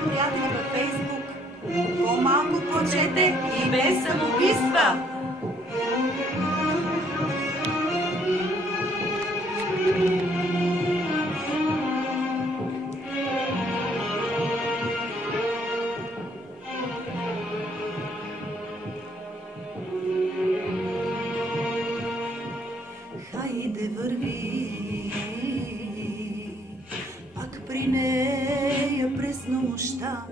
приятели във Фейсбук. По-малко прочете и без самоубийства. Хайде върви пак при нея през нощта,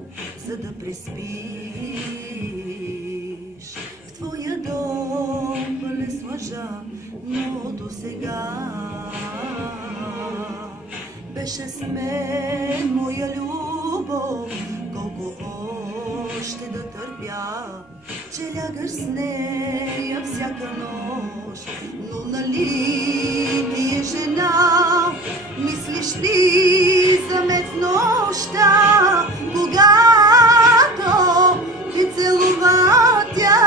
за да преспиш. В твоя дом пълен с лъжа, но до сега беше с мен моя любов. Колко още да търпя, че лягаш с нея всяка нощ. Но нали ти е жена, мислиш ли за мен в нощта, когато ти целува тя?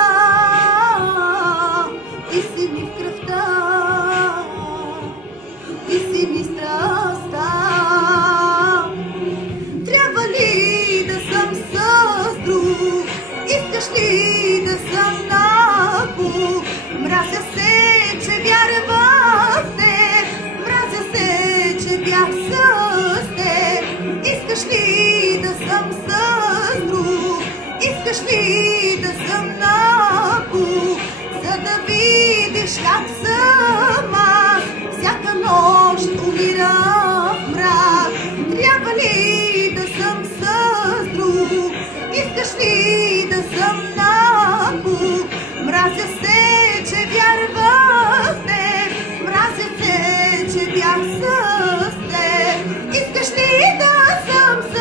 Ти си ми в кръвта, ти си ми страстта. Трябва ли да съм с друг? Искаш ли да съм набук? Мразя се, че вярвах в теб. Мразя се, че бях с теб. Искаш ли да съм с друг? Искаш ли да съм набук? За да видиш как съм аз, всяка нощ умирам в мрак. Трябва ли да съм с друг? Искаш ли да съм набук? Мразя се, че вярвах в теб. Мразя се, че бях с теб. Искаш ли да съм с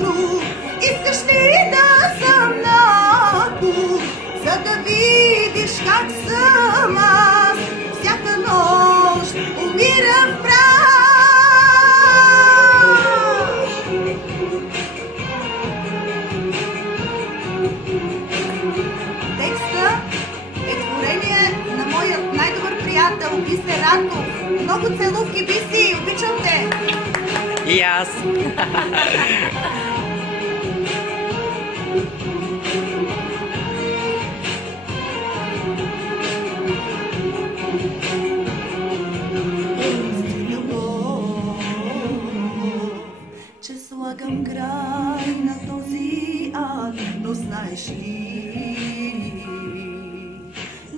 друг? Искаш ли да съм набук? За да видиш как съм аз, всяка нощ умирам в мрак. Текста е творение на моят най-добър приятел Бисе Радков. Много целувки, Биси, обичам те! И аз! Че слагам край на този ад, но знаеш ли,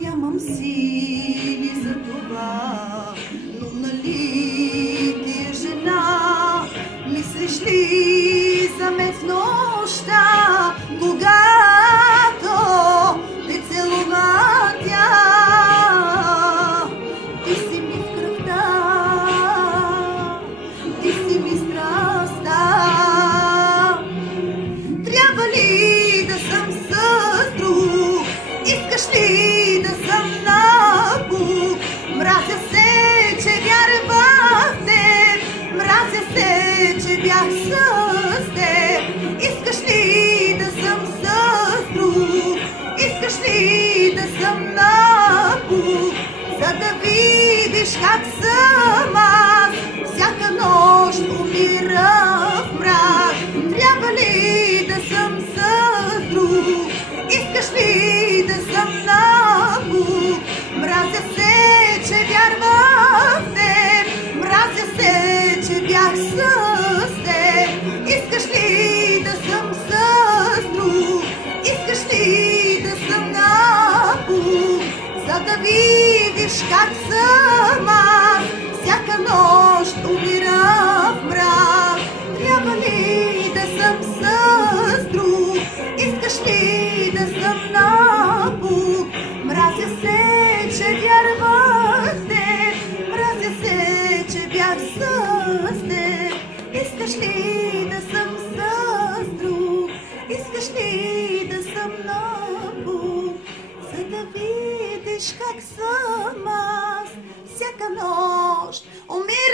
нямам сили за това. Но нали ти е жена, мислиш ли за мен в нощта, когато те целува тя? Ти си ми в кръвта, ти си ми страстта. Трябва ли да съм с друг? Искаш ли да съм набук? Мразя се, че вярвах в теб. Мразя се, че бях с теб. Искаш ли да съм с друг? Искаш ли да съм набук? За да видиш как съм аз, всяка нощ умирам в мрак. Трябва ли да съм с друг? Искаш ли да съм набук? Мразя се, че вярвах в теб. Мразя се, че бях с теб. Искаш ли да съм с друг? Искаш ли да съм набук? За да видиш как съм аз, всяка нощ умирам в мрак. Трябва ли да съм с друг? Искаш ли да съм набук? Мразя се, че вярвах в теб. Мразя се, че бях с теб. Искаш ли да съм с друг? Искаш ли да съм набук? За да видиш как съм аз, всяка нощ умирам.